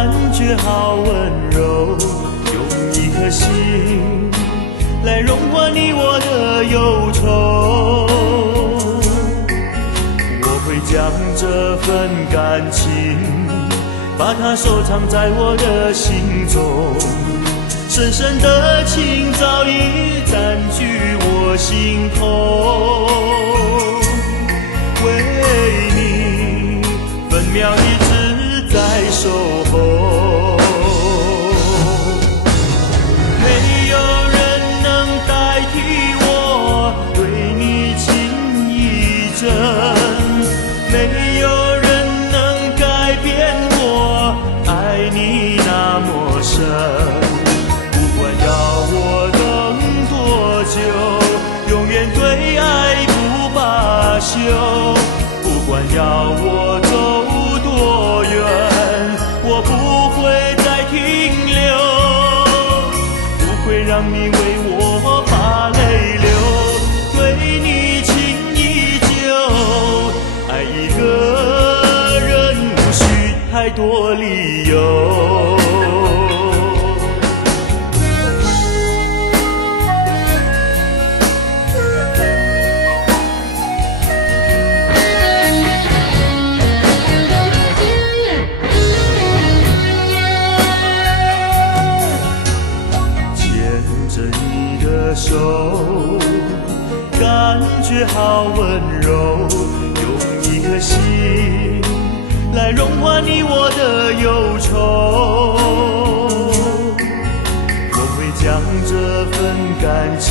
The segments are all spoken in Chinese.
感觉好温柔，用一颗心来融化你我的忧愁。我会将这份感情，把它收藏在我的心中。深深的情早已占据我心头，为你分秒一直在守候。没有人能代替我对你情意真，没有人能改变我爱你那么深。不管要我等多久，永远对爱不罢休。不管要我走多远，我不会再停留，不会让你为我把泪流。对你情依旧，爱一个人无需太多理由。手感觉好温柔，用一颗心来融化你我的忧愁。我会将这份感情，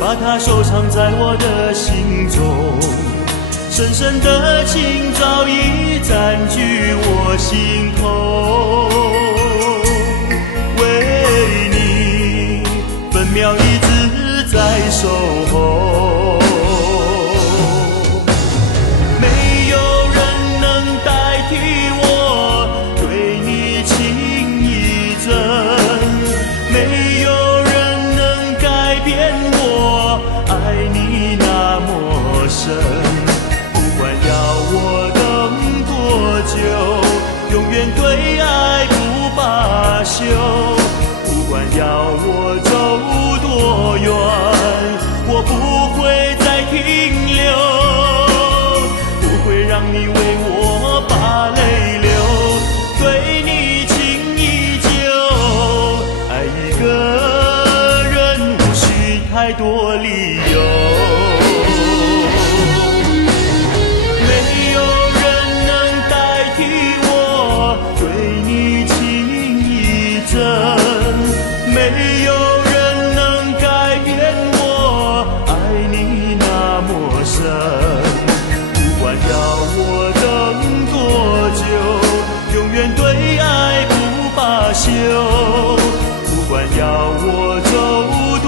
把它收藏在我的心中。深深的情早已占据我心头，为你分秒一直在守候。没有人能代替我对你情意真，没有人能改变我爱你那么深。不管要我等多久，永远对爱不罢休。不管要我走多远，我不会再停留，不会让你为我把泪流。对你情依旧，爱一个人无需太多理由。没有人能代替我对你情意真，没有人能改变我爱你那么深。不管要我等多久，永远对爱不罢休。不管要我走多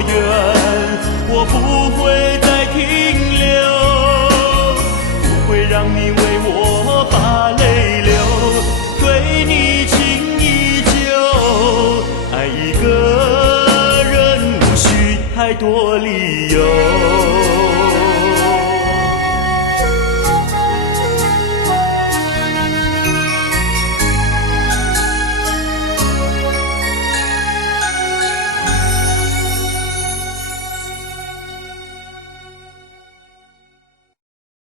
远，我不会再停留，不会让你为我把泪流。对你情依旧，爱一个人无需太多理由。